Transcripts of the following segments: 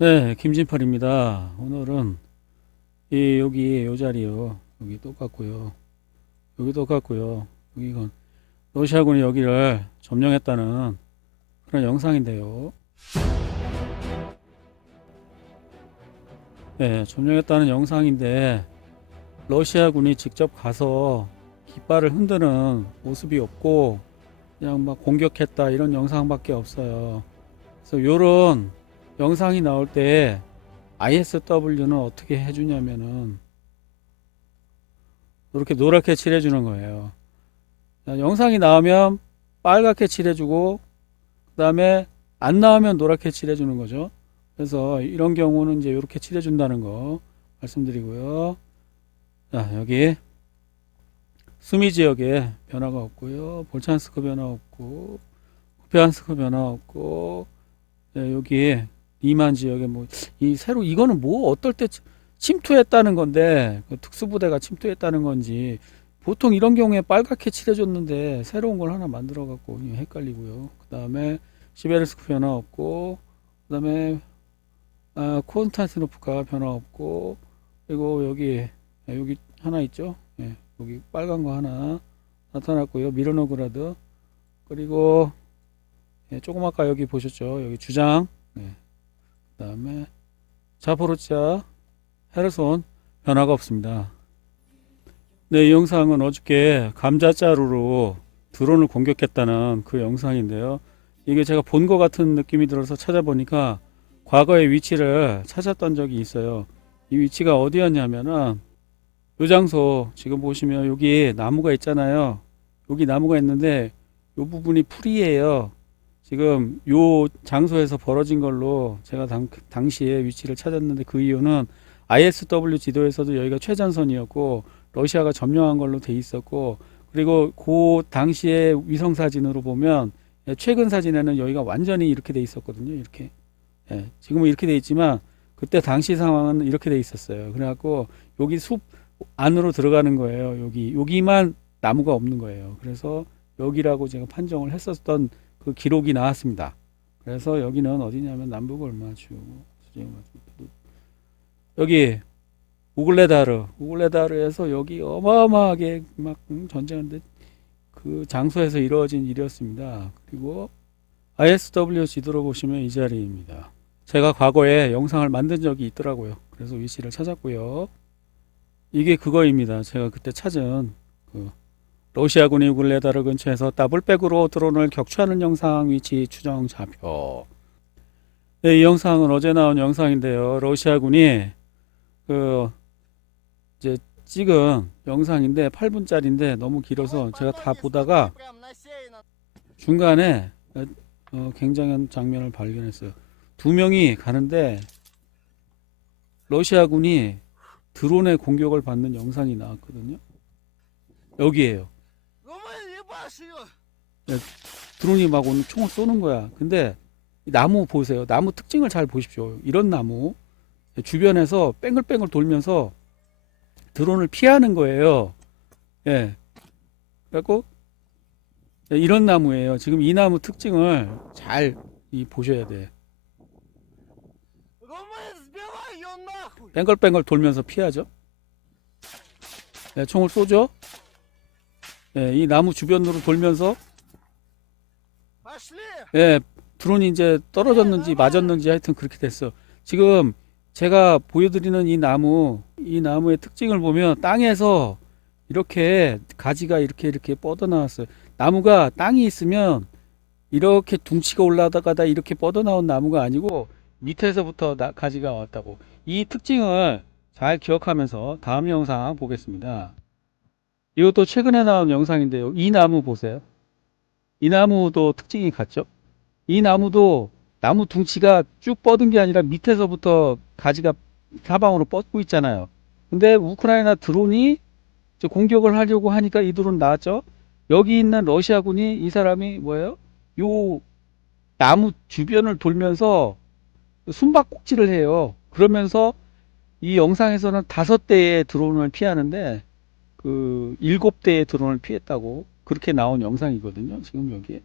네, 김진팔입니다. 오늘은 이 여기 요 자리요. 여기 똑같고요. 여기 똑같고요. 이건 러시아군이 여기를 점령했다는 그런 영상인데요. 네, 점령했다는 영상인데 러시아군이 직접 가서 깃발을 흔드는 모습이 없고 그냥 막 공격했다 이런 영상밖에 없어요. 그래서 요런 영상이 나올 때 ISW는 어떻게 해주냐면은 이렇게 노랗게 칠해주는 거예요. 자, 영상이 나오면 빨갛게 칠해주고 그 다음에 안 나오면 노랗게 칠해주는 거죠. 그래서 이런 경우는 이제 이렇게 칠해준다는 거 말씀드리고요. 자 여기 수미 지역에 변화가 없고요. 볼찬스크 변화 없고 쿠피안스크 변화 없고 네, 여기 리만 지역에 뭐 이 새로 이거는 뭐 어떨 때 치- 침투했다는 건데 그 특수부대가 침투했다는 건지 보통 이런 경우에 빨갛게 칠해줬는데 새로운 걸 하나 만들어 갖고 헷갈리고요. 그 다음에 시베르스크 변화 없고 그 다음에 아, 콘스탄티노프가 변화 없고 그리고 여기 아, 여기 하나 있죠. 예, 여기 빨간 거 하나 나타났고요. 미르노그라드 그리고 예, 조금 아까 여기 보셨죠. 여기 주장 예, 그 다음에 자포로치아 헤르손 변화가 없습니다. 네, 이 영상은 어저께 감자자루로 드론을 공격했다는 그 영상인데요. 이게 제가 본 것 같은 느낌이 들어서 찾아보니까 과거의 위치를 찾았던 적이 있어요. 이 위치가 어디였냐면은 요 장소 지금 보시면 여기 나무가 있잖아요. 여기 나무가 있는데 요 부분이 풀이에요. 지금 요 장소에서 벌어진 걸로 제가 당, 당시에 위치를 찾았는데 그 이유는 ISW 지도에서도 여기가 최전선이었고 러시아가 점령한 걸로 돼 있었고 그리고 그 당시에 위성 사진으로 보면 예, 최근 사진에는 여기가 완전히 이렇게 돼 있었거든요. 이렇게 예, 지금은 이렇게 돼 있지만 그때 당시 상황은 이렇게 돼 있었어요. 그래갖고 여기 숲 안으로 들어가는 거예요. 여기 여기만 나무가 없는 거예요. 그래서 여기라고 제가 판정을 했었던 그 기록이 나왔습니다. 그래서 여기는 어디냐면 남북 얼마 주 여기 우글레다르 우글레다르에서 여기 어마어마하게 막 음, 전쟁하는데 그 장소에서 이루어진 일이었습니다. 그리고 ISW 지도로 보시면 이 자리입니다. 제가 과거에 영상을 만든 적이 있더라고요. 그래서 위치를 찾았고요. 이게 그거입니다. 제가 그때 찾은 그 러시아군이 우글레다르 근처에서 더블백으로 드론을 격추하는 영상 위치 추정 좌표. 네, 이 영상은 어제 나온 영상인데요. 러시아군이 그 이제 찍은 영상인데 8분짜리인데 너무 길어서 제가 다 보다가 중간에 어, 굉장한 장면을 발견했어요. 두 명이 가는데 러시아군이 드론의 공격을 받는 영상이 나왔거든요. 여기에요. 드론이 막 오늘 총을 쏘는 거야. 근데 이 나무 보세요. 나무 특징을 잘 보십시오. 이런 나무 주변에서 뺑글뺑글 돌면서 드론을 피하는 거예요. 예. 그래갖고 이런 나무예요. 지금 이 나무 특징을 잘 이 보셔야 돼. 뺑글뺑글 돌면서 피하죠. 예, 총을 쏘죠. 예, 이 나무 주변으로 돌면서 예, 드론이 이제 떨어졌는지 맞았는지 하여튼 그렇게 됐어. 지금 제가 보여드리는 이 나무, 이 나무의 특징을 보면 땅에서 이렇게 가지가 이렇게 이렇게 뻗어나왔어요. 나무가 땅이 있으면 이렇게 둥치가 올라가다 이렇게 뻗어나온 나무가 아니고 밑에서부터 나- 가지가 왔다고. 이 특징을 잘 기억하면서 다음 영상 보겠습니다. 이것도 최근에 나온 영상인데요. 이 나무 보세요. 이 나무도 특징이 같죠? 이 나무도 나무 둥치가 쭉 뻗은 게 아니라 밑에서부터 가지가 사방으로 뻗고 있잖아요. 근데 우크라이나 드론이 공격을 하려고 하니까 이 드론 나왔죠? 여기 있는 러시아군이 이 사람이 뭐예요? 요 나무 주변을 돌면서 숨바꼭질을 해요. 그러면서 이 영상에서는 다섯 대의 드론을 피하는데 그 일곱 대의 드론을 피했다고 그렇게 나온 영상이거든요. 지금 여기에.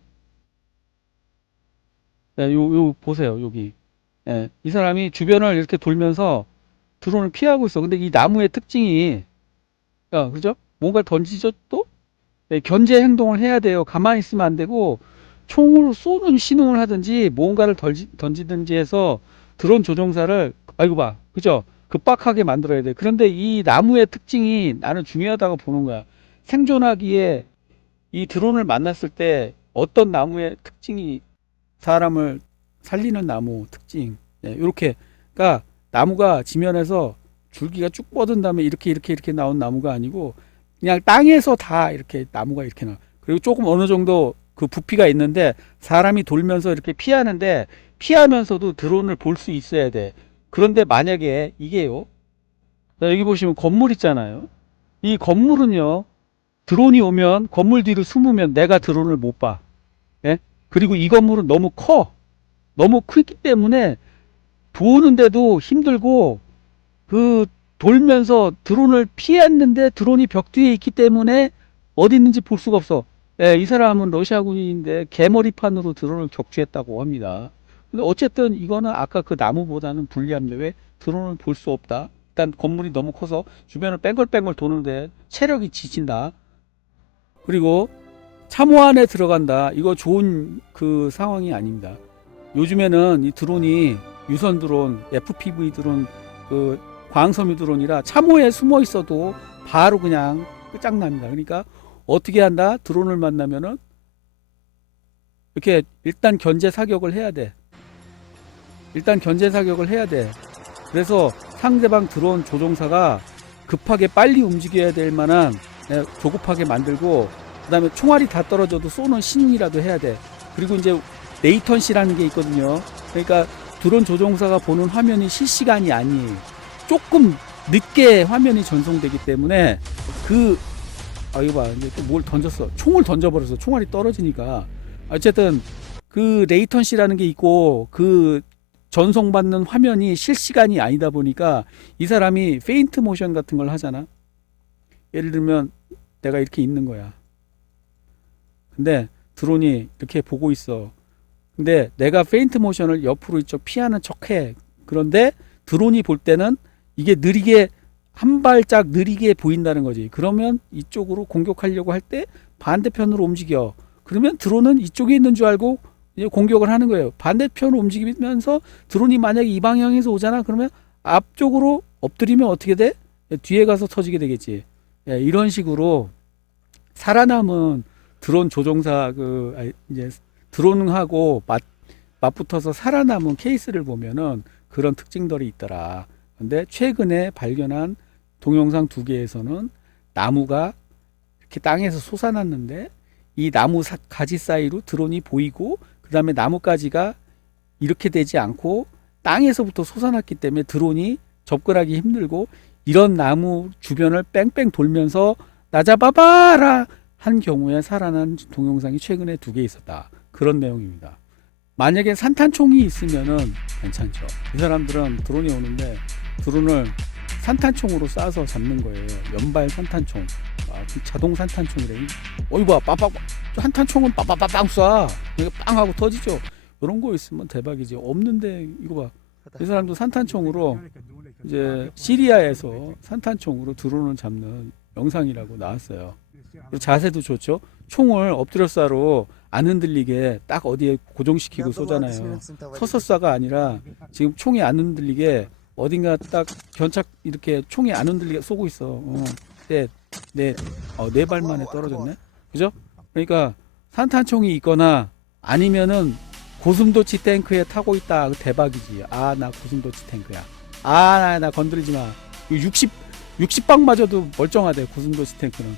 네, 요, 요 보세요. 여기 예, 이 사람이 주변을 이렇게 돌면서 드론을 피하고 있어. 근데 이 나무의 특징이, 야, 그죠? 뭔가를 던지죠, 또? 예, 견제 행동을 해야 돼요. 가만히 있으면 안 되고, 총으로 쏘는 신호를 하든지, 뭔가를 던지, 던지든지 해서 드론 조종사를, 아이고 봐. 그죠? 급박하게 만들어야 돼. 그런데 이 나무의 특징이 나는 중요하다고 보는 거야. 생존하기에 이 드론을 만났을 때 어떤 나무의 특징이 사람을 살리는 나무 특징. 네, 이렇게. 그러니까 나무가 지면에서 줄기가 쭉 뻗은 다음에 이렇게 이렇게 이렇게 나온 나무가 아니고 그냥 땅에서 다 이렇게 나무가 이렇게 나. 그리고 조금 어느 정도 그 부피가 있는데 사람이 돌면서 이렇게 피하는데 피하면서도 드론을 볼 수 있어야 돼. 그런데 만약에 이게요. 자, 여기 보시면 건물 있잖아요. 이 건물은요. 드론이 오면 건물 뒤를 숨으면 내가 드론을 못 봐. 예? 그리고 이 건물은 너무 커. 너무 크기 때문에 보는데도 힘들고 그 돌면서 드론을 피했는데 드론이 벽 뒤에 있기 때문에 어디 있는지 볼 수가 없어. 예, 이 사람은 러시아군인데 개머리판으로 드론을 격추했다고 합니다. 근데 어쨌든 이거는 아까 그 나무보다는 불리합니다. 왜? 드론을 볼 수 없다. 일단 건물이 너무 커서 주변을 뺑글뺑글 도는데 체력이 지친다. 그리고 참호 안에 들어간다. 이거 좋은 그 상황이 아닙니다. 요즘에는 이 드론이 유선 드론, FPV 드론, 그 광섬유 드론이라 참호에 숨어 있어도 바로 그냥 끝장납니다. 그러니까 어떻게 한다? 드론을 만나면은 이렇게 일단 견제 사격을 해야 돼. 일단 견제 사격을 해야 돼. 그래서 상대방 드론 조종사가 급하게 빨리 움직여야 될 만한 예, 조급하게 만들고 그 다음에 총알이 다 떨어져도 쏘는 신이라도 해야 돼. 그리고 이제 레이턴시라는 게 있거든요. 그러니까 드론 조종사가 보는 화면이 실시간이 아니에요. 조금 늦게 화면이 전송되기 때문에 그 아 이거 봐 이제 또 뭘 던졌어 총을 던져버려서 총알이 떨어지니까 어쨌든 그 레이턴시라는 게 있고 그 전송받는 화면이 실시간이 아니다 보니까 이 사람이 페인트 모션 같은 걸 하잖아 예를 들면 내가 이렇게 있는 거야 근데 드론이 이렇게 보고 있어 근데 내가 페인트 모션을 옆으로 이쪽 피하는 척해 그런데 드론이 볼 때는 이게 느리게 한 발짝 느리게 보인다는 거지. 그러면 이쪽으로 공격하려고 할 때 반대편으로 움직여. 그러면 드론은 이쪽에 있는 줄 알고 이제 공격을 하는 거예요. 반대편으로 움직이면서 드론이 만약에 이 방향에서 오잖아. 그러면 앞쪽으로 엎드리면 어떻게 돼? 뒤에 가서 터지게 되겠지. 예, 이런 식으로 살아남은 드론 조종사 그 아, 이제 드론하고 맞 맞붙어서 살아남은 케이스를 보면은 그런 특징들이 있더라. 근데 최근에 발견한 동영상 두 개에서는 나무가 이렇게 땅에서 솟아났는데 이 나무 사- 가지 사이로 드론이 보이고 그 다음에 나무가지가 이렇게 되지 않고 땅에서부터 솟아났기 때문에 드론이 접근하기 힘들고 이런 나무 주변을 뺑뺑 돌면서 나 잡아봐라 한 경우에 살아난 동영상이 최근에 두 개 있었다. 그런 내용입니다. 만약에 산탄총이 있으면은 괜찮죠. 이 사람들은 드론이 오는데 드론을 산탄총으로 쏴서 잡는 거예요. 연발 산탄총. 아, 그 자동 산탄총이래. 어이 봐, 빠빡. 산탄총은 빠빠빠빵 쏴. 이게 빵 하고 터지죠. 이런 거 있으면 대박이지. 없는데 이거 봐. 이 사람도 산탄총으로 이제 시리아에서 산탄총으로 드론을 잡는 영상이라고 나왔어요. 그리고 자세도 좋죠. 총을 엎드려 쏴로 안 흔들리게 딱 어디에 고정시키고 쏘잖아요. 서서 쏴가 아니라 지금 총이 안 흔들리게 어딘가 딱 견착 이렇게 총이 안 흔들리게 쏘고 있어. 어. 네, 네, 어, 네 발만에 떨어졌네. 그죠? 그러니까 산탄총이 있거나 아니면은 고슴도치 탱크에 타고 있다. 대박이지. 아, 나 고슴도치 탱크야. 아, 나, 나 건드리지 마. 60, 60방 맞아도 멀쩡하대. 고슴도치 탱크는.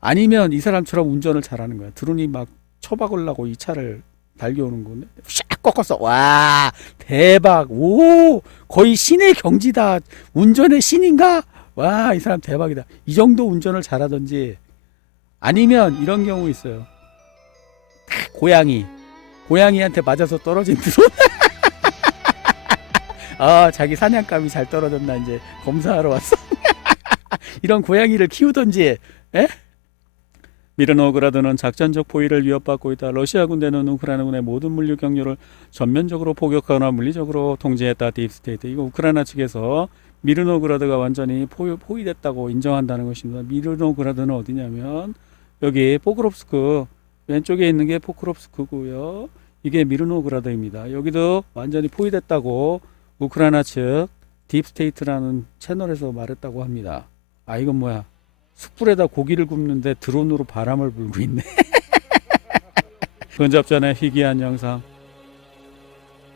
아니면 이 사람처럼 운전을 잘하는 거야. 드론이 막 쳐박으려고 이 차를 달려오는 건데 샥 꺾었어. 와 대박. 오 거의 신의 경지다. 운전의 신인가? 와 이 사람 대박이다. 이 정도 운전을 잘하든지 아니면 이런 경우 있어요. 고양이 고양이한테 맞아서 떨어진 드론. 아 자기 사냥감이 잘 떨어졌나 이제 검사하러 왔어. 이런 고양이를 키우든지 에? 미르노그라드는 작전적 포위를 위협받고 있다. 러시아 군대는 우크라이나 군의 모든 물류 경로를 전면적으로 포격하거나 물리적으로 통제했다. 딥스테이트. 이거 우크라이나 측에서 미르노그라드가 완전히 포위, 포위됐다고 인정한다는 것입니다. 미르노그라드는 어디냐면 여기 포크롭스크 왼쪽에 있는 게 포크롭스크고요. 이게 미르노그라드입니다. 여기도 완전히 포위됐다고 우크라이나 측 딥스테이트라는 채널에서 말했다고 합니다. 아 이건 뭐야? 숯불에다 고기를 굽는데 드론으로 바람을 불고 있네. 근접전의 희귀한 영상.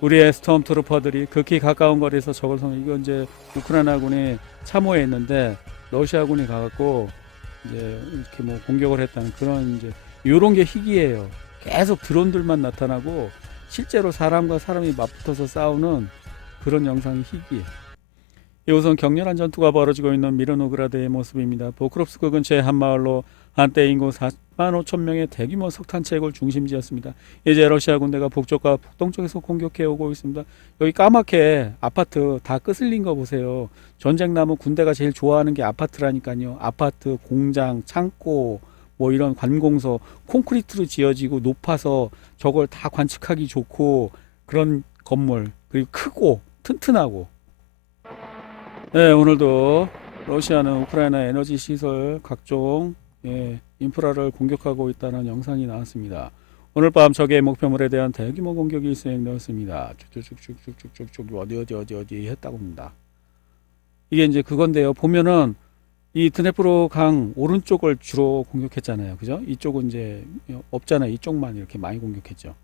우리의 스톰 트루퍼들이 극히 가까운 거리에서 적을 선 이거 이제 우크라이나군이 참호에 있는데 러시아군이 가갖고 이제 이렇게 뭐 공격을 했다는 그런 이제 이런 게 희귀해요. 계속 드론들만 나타나고 실제로 사람과 사람이 맞붙어서 싸우는 그런 영상이 희귀해. 이곳은 격렬한 전투가 벌어지고 있는 미르노그라드의 모습입니다. 보크롭스크 근처의 한 마을로 한때 인구 4만 5천 명의 대규모 석탄 채굴 중심지였습니다. 이제 러시아 군대가 북쪽과 북동쪽에서 공격해 오고 있습니다. 여기 까맣게 아파트 다 끄슬린 거 보세요. 전쟁 나면 군대가 제일 좋아하는 게 아파트라니까요. 아파트, 공장, 창고, 뭐 이런 관공서 콘크리트로 지어지고 높아서 저걸 다 관측하기 좋고 그런 건물 그리고 크고 튼튼하고 네 오늘도 러시아는 우크라이나 에너지 시설 각종 예, 인프라를 공격하고 있다는 영상이 나왔습니다. 오늘 밤 적의 목표물에 대한 대규모 공격이 수행되었습니다. 쭉쭉쭉쭉쭉쭉쭉 어디 어디 어디 어디 했다고 합니다. 이게 이제 그건데요. 보면은 이 드네프로 강 오른쪽을 주로 공격했잖아요. 그죠? 이쪽은 이제 없잖아요. 이쪽만 이렇게 많이 공격했죠.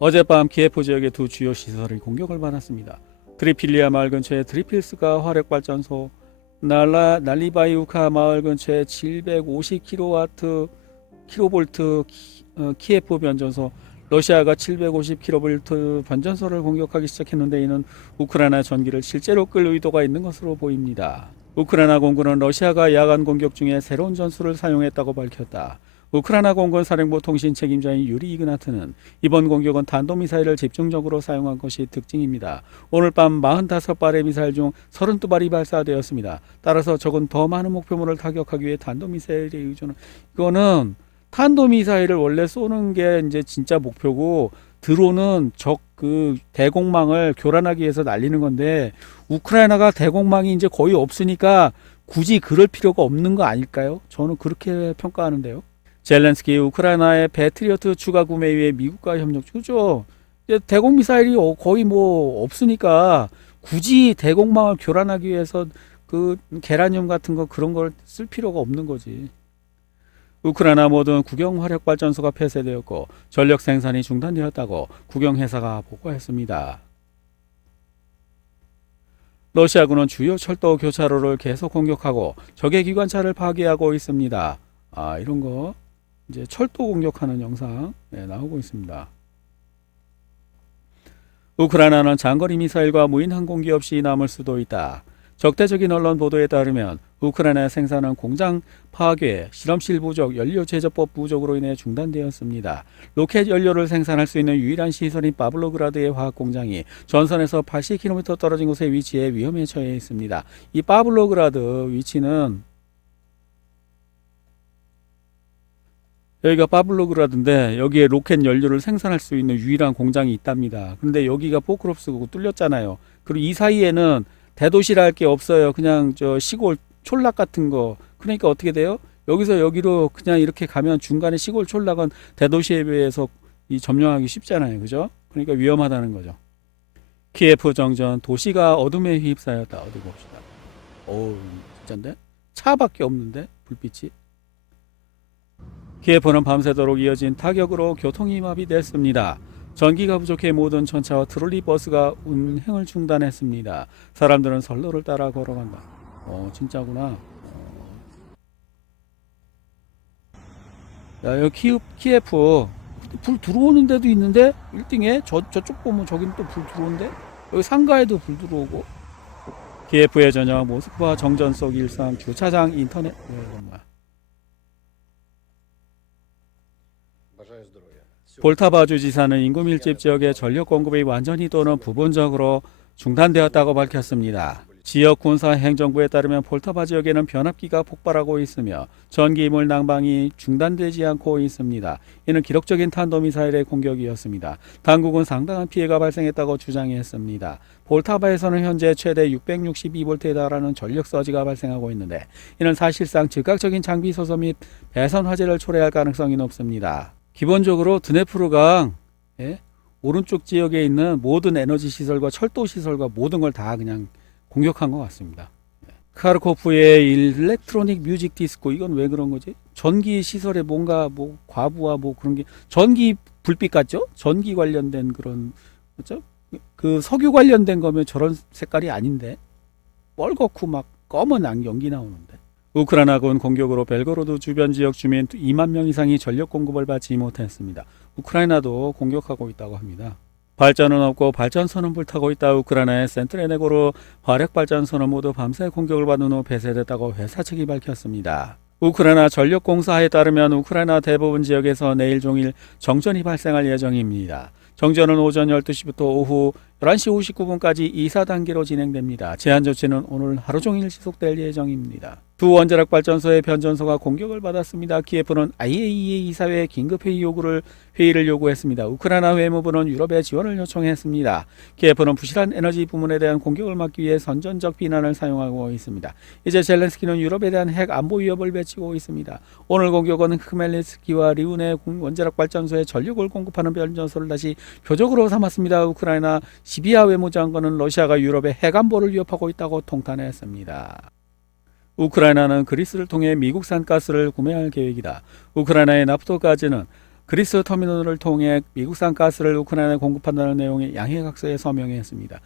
어젯밤 키예프 지역의 두 주요 시설이 공격을 받았습니다. 드리필리아 마을 근처의 드리필스가 화력 발전소, 날라 날리바이우카 마을 근처의 750kW 킬로볼트 키- 어, 키예프 변전소, 러시아가 750kV 변전소를 공격하기 시작했는데 이는 우크라이나 전기를 실제로 끌 의도가 있는 것으로 보입니다. 우크라이나 공군은 러시아가 야간 공격 중에 새로운 전술을 사용했다고 밝혔다. 우크라이나 공군 사령부 통신 책임자인 유리 이그나트는 이번 공격은 탄도미사일을 집중적으로 사용한 것이 특징입니다. 오늘 밤 45발의 미사일 중 32발이 발사되었습니다. 따라서 적은 더 많은 목표물을 타격하기 위해 탄도미사일에 의존한 이거는 탄도미사일을 원래 쏘는 게 이제 진짜 목표고 드론은 적 그 대공망을 교란하기 위해서 날리는 건데 우크라이나가 대공망이 이제 거의 없으니까 굳이 그럴 필요가 없는 거 아닐까요? 저는 그렇게 평가하는데요. 젤렌스키 우크라이나의 배트리어트 추가 구매 위해 미국과 협력 중이죠. 대공 미사일이 어- 거의 뭐 없으니까 굳이 대공망을 교란하기 위해서 그 게라늄 같은 거 그런 걸 쓸 필요가 없는 거지. 우크라이나 모든 국영 화력 발전소가 폐쇄되었고 전력 생산이 중단되었다고 국영 회사가 보고했습니다. 러시아군은 주요 철도 교차로를 계속 공격하고 적의 기관차를 파괴하고 있습니다. 아 이런 거 이제 철도 공격하는 영상 네, 나오고 있습니다. 우크라이나는 장거리 미사일과 무인 항공기 없이 남을 수도 있다. 적대적인 언론 보도에 따르면 우크라이나 생산은 공장 파괴, 실험실 부족, 연료 제조법 부족으로 인해 중단되었습니다. 로켓 연료를 생산할 수 있는 유일한 시설인 바블로그라드의 화학 공장이 전선에서 80km 떨어진 곳에 위치해 위험에 처해 있습니다. 이 바블로그라드 위치는 여기가 바블로그라드인데 여기에 로켓 연료를 생산할 수 있는 유일한 공장이 있답니다. 그런데 여기가 포크롭스고 뚫렸잖아요. 그리고 이 사이에는 대도시라 할 게 없어요. 그냥 저 시골 촌락 같은 거. 그러니까 어떻게 돼요? 여기서 여기로 그냥 이렇게 가면 중간에 시골 촌락은 대도시에 비해서 이 점령하기 쉽잖아요. 그죠? 그러니까 위험하다는 거죠. 키예프 정전 도시가 어둠에 휩싸였다. 어디 봅시다. 오, 진짠데? 차밖에 없는데 불빛이. 키예프는 밤새도록 이어진 타격으로 교통이 마비됐습니다. 전기가 부족해 모든 전차와 트롤리 버스가 운행을 중단했습니다. 사람들은 선로를 따라 걸어간다. 어, 진짜구나. 어. 야, 여기 키, 키예프 불 들어오는 데도 있는데 1등에 저 저쪽 보면 저긴 또 불 들어오는데 여기 상가에도 불 들어오고 키예프의 저녁 모스크바 정전 속 일상 주차장 인터넷 네, 이건 볼타바주 지사는 인구 밀집 지역의 전력 공급이 완전히 또는 부분적으로 중단되었다고 밝혔습니다. 지역 군사 행정부에 따르면 폴타바 지역에는 변압기가 폭발하고 있으며 전기물 낭방이 중단되지 않고 있습니다. 이는 기록적인 탄도미사일의 공격이었습니다. 당국은 상당한 피해가 발생했다고 주장했습니다. 볼타바에서는 현재 최대 662볼트에 달하는 전력 서지가 발생하고 있는데 이는 사실상 즉각적인 장비 소소 및 배선 화재를 초래할 가능성이 높습니다. 기본적으로 드네프르강 예? 오른쪽 지역에 있는 모든 에너지 시설과 철도 시설과 모든 걸 다 그냥 공격한 것 같습니다. 예. 카르코프의 일렉트로닉 뮤직 디스코 이건 왜 그런 거지? 전기 시설에 뭔가 뭐 과부하 뭐 그런 게 전기 불빛 같죠? 전기 관련된 그런 그렇죠? 그 석유 관련된 거면 저런 색깔이 아닌데 뻘겋고 막 검은 안 연기 나오는데 우크라이나군 공격으로 벨고로드 주변 지역 주민 2만 명 이상이 전력 공급을 받지 못했습니다. 우크라이나도 공격하고 있다고 합니다. 발전은 없고 발전소는 불타고 있다. 우크라이나의 센트레네고로 화력 발전소는 모두 밤새 공격을 받은 후 폐쇄됐다고 회사 측이 밝혔습니다. 우크라이나 전력공사에 따르면 우크라이나 대부분 지역에서 내일 종일 정전이 발생할 예정입니다. 정전은 오전 12시부터 오후 11시 59분까지 2사 단계로 진행됩니다. 제한 조치는 오늘 하루 종일 지속될 예정입니다. 두 원자력 발전소의 변전소가 공격을 받았습니다. 키예프는 IAEA 이사회에 긴급 회의 요구를 회의를 요구했습니다. 우크라이나 외무부는 유럽의 지원을 요청했습니다. 키예프는 부실한 에너지 부문에 대한 공격을 막기 위해 선전적 비난을 사용하고 있습니다. 이제 젤렌스키는 유럽에 대한 핵 안보 위협을 외치고 있습니다. 오늘 공격은 크멜리스키와 리운의 원자력 발전소에 전력을 공급하는 변전소를 다시 표적으로 삼았습니다. 우크라이나 시비아 외무장관은 러시아가 유럽의 핵 안보를 위협하고 있다고 통탄했습니다. 우크라이나는 그리스를 통해 미국산 가스를 구매할 계획이다. 우크라이나의 나프토가즈는 그리스 터미널을 통해 미국산 가스를 우크라이나에 공급한다는 내용의 양해각서에 서명했습니다.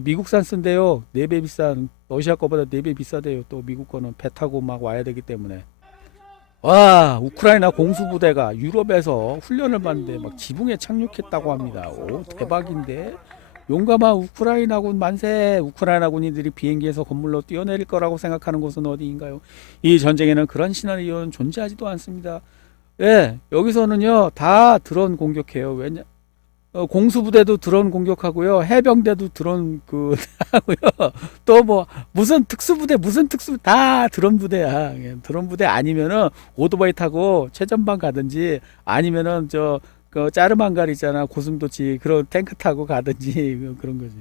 미국산 쓴데요. 4배 비싼 러시아 거보다 4배 비싸대요. 또 미국 거는 배 타고 막 와야 되기 때문에. 와, 우크라이나 공수부대가 유럽에서 훈련을 받는데 막 지붕에 착륙했다고 합니다. 오, 대박인데. 용감한 우크라이나군 만세! 우크라이나 군인들이 비행기에서 건물로 뛰어내릴 거라고 생각하는 곳은 어디인가요? 이 전쟁에는 그런 시나리오는 존재하지도 않습니다. 예, 여기서는요, 다 드론 공격해요. 왜냐, 어, 공수부대도 드론 공격하고요, 해병대도 드론 그, 하고요, 또 뭐, 무슨 특수부대, 무슨 특수, 다 드론 부대야. 예, 드론 부대 아니면은 오토바이 타고 최전방 가든지 아니면은 저, 그 짜르만갈 있잖아 고슴도치 그런 탱크 타고 가든지 그런 거지.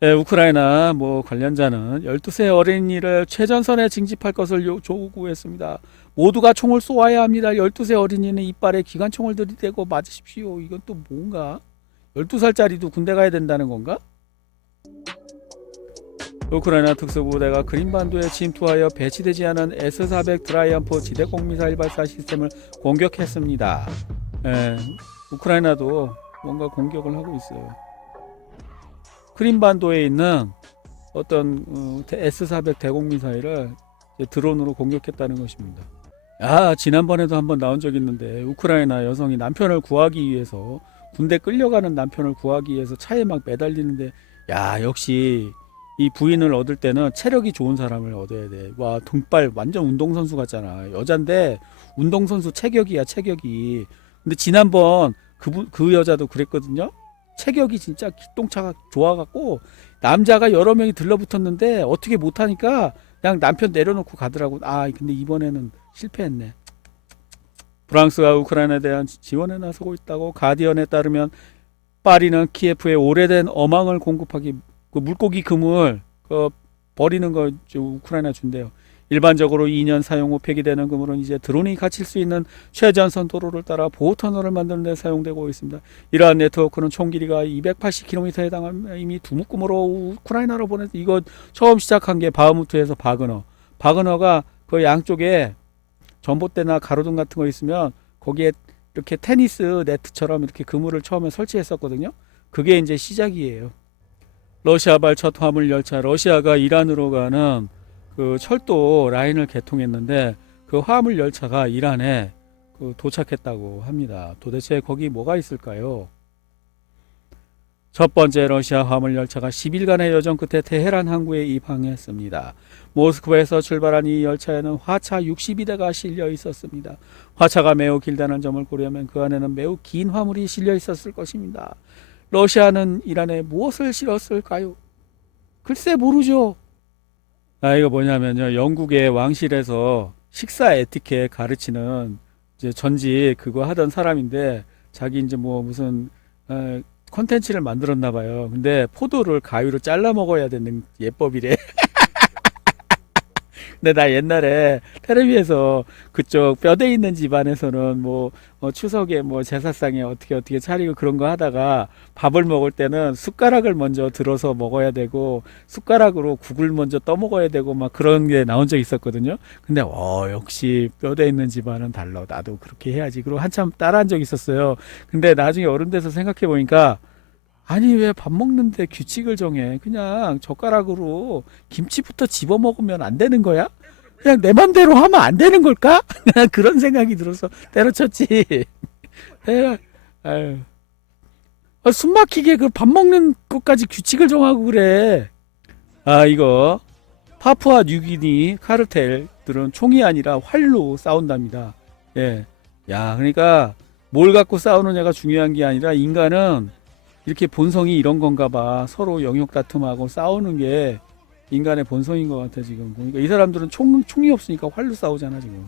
네, 우크라이나 뭐 관련자는 12세 어린이를 최전선에 징집할 것을 요구했습니다. 모두가 총을 쏘아야 합니다. 12세 어린이는 이빨에 기관총을 들이대고 맞으십시오. 이건 또 뭔가? 12살짜리도 군대 가야 된다는 건가? 우크라이나 특수부대가 크림반도에 침투하여 배치되지 않은 S-400 드라이언포 지대공 미사일 발사 시스템을 공격했습니다. 예, 우크라이나도 뭔가 공격을 하고 있어요. 크림반도에 있는 어떤 어, S-400 대공 미사일을 드론으로 공격했다는 것입니다. 야, 지난번에도 한번 나온 적 있는데 우크라이나 여성이 남편을 구하기 위해서 군대 끌려가는 남편을 구하기 위해서 차에 막 매달리는데 야, 역시 이 부인을 얻을 때는 체력이 좋은 사람을 얻어야 돼. 와, 등발 완전 운동선수 같잖아. 여잔데 운동선수 체격이야, 체격이. 근데 지난번 그, 분- 그 여자도 그랬거든요. 체격이 진짜 기똥차가 좋아갖고 남자가 여러 명이 들러붙었는데 어떻게 못하니까 그냥 남편 내려놓고 가더라고. 아, 근데 이번에는 실패했네. 프랑스가 우크라이나에 대한 지원에 나서고 있다고 가디언에 따르면 파리는 키예프에 오래된 어망을 공급하기 그 물고기 그물 그 버리는 거저 우크라이나 준대요. 일반적으로 2년 사용 후 폐기되는 그물은 이제 드론이 갇힐 수 있는 최전선 도로를 따라 보호 터널을 만드는 데 사용되고 있습니다. 이러한 네트워크는 총 길이가 280km에 해당하며 이미 두묶음으로 우크라이나로 보내 이거 처음 시작한 게 바흐무트에서 바그너. 바그너가 그 양쪽에 전봇대나 가로등 같은 거 있으면 거기에 이렇게 테니스 네트처럼 이렇게 그물을 처음에 설치했었거든요. 그게 이제 시작이에요. 러시아발 첫 화물 열차 러시아가 이란으로 가는 그 철도 라인을 개통했는데 그 화물 열차가 이란에 그 도착했다고 합니다. 도대체 거기 뭐가 있을까요? 첫 번째 러시아 화물 열차가 10일간의 여정 끝에 테헤란 항구에 입항했습니다. 모스크바에서 출발한 이 열차에는 화차 62대가 실려 있었습니다. 화차가 매우 길다는 점을 고려하면 그 안에는 매우 긴 화물이 실려 있었을 것입니다. 러시아는 이란에 무엇을 실었을까요? 글쎄 모르죠. 아 이거 뭐냐면요. 영국의 왕실에서 식사 에티켓 가르치는 이제 전직 그거 하던 사람인데 자기 이제 뭐 무슨 어, 컨텐츠를 만들었나 봐요. 근데 포도를 가위로 잘라 먹어야 되는 예법이래. 근데 나 옛날에 텔레비에서 그쪽 뼈대 있는 집안에서는 뭐 어, 추석에 뭐 제사상에 어떻게 어떻게 차리고 그런 거 하다가 밥을 먹을 때는 숟가락을 먼저 들어서 먹어야 되고 숟가락으로 국을 먼저 떠 먹어야 되고 막 그런 게 나온 적이 있었거든요. 근데 어 역시 뼈대 있는 집안은 달라. 나도 그렇게 해야지. 그리고 한참 따라한 적이 있었어요. 근데 나중에 어른 돼서 생각해 보니까 아니 왜 밥 먹는데 규칙을 정해? 그냥 젓가락으로 김치부터 집어 먹으면 안 되는 거야? 그냥 내 맘대로 하면 안 되는 걸까? 그런 생각이 들어서 때려쳤지. 에, 아유. 아, 숨 막히게 그 밥 먹는 것까지 규칙을 정하고 그래. 아 이거 파푸아 뉴기니 카르텔들은 총이 아니라 활로 싸운답니다. 예. 야 그러니까 뭘 갖고 싸우느냐가 중요한 게 아니라 인간은 이렇게 본성이 이런 건가 봐. 서로 영역 다툼하고 싸우는 게 인간의 본성인 것 같아 지금. 그러니까 이 사람들은 총 총이 없으니까 활로 싸우잖아 지금.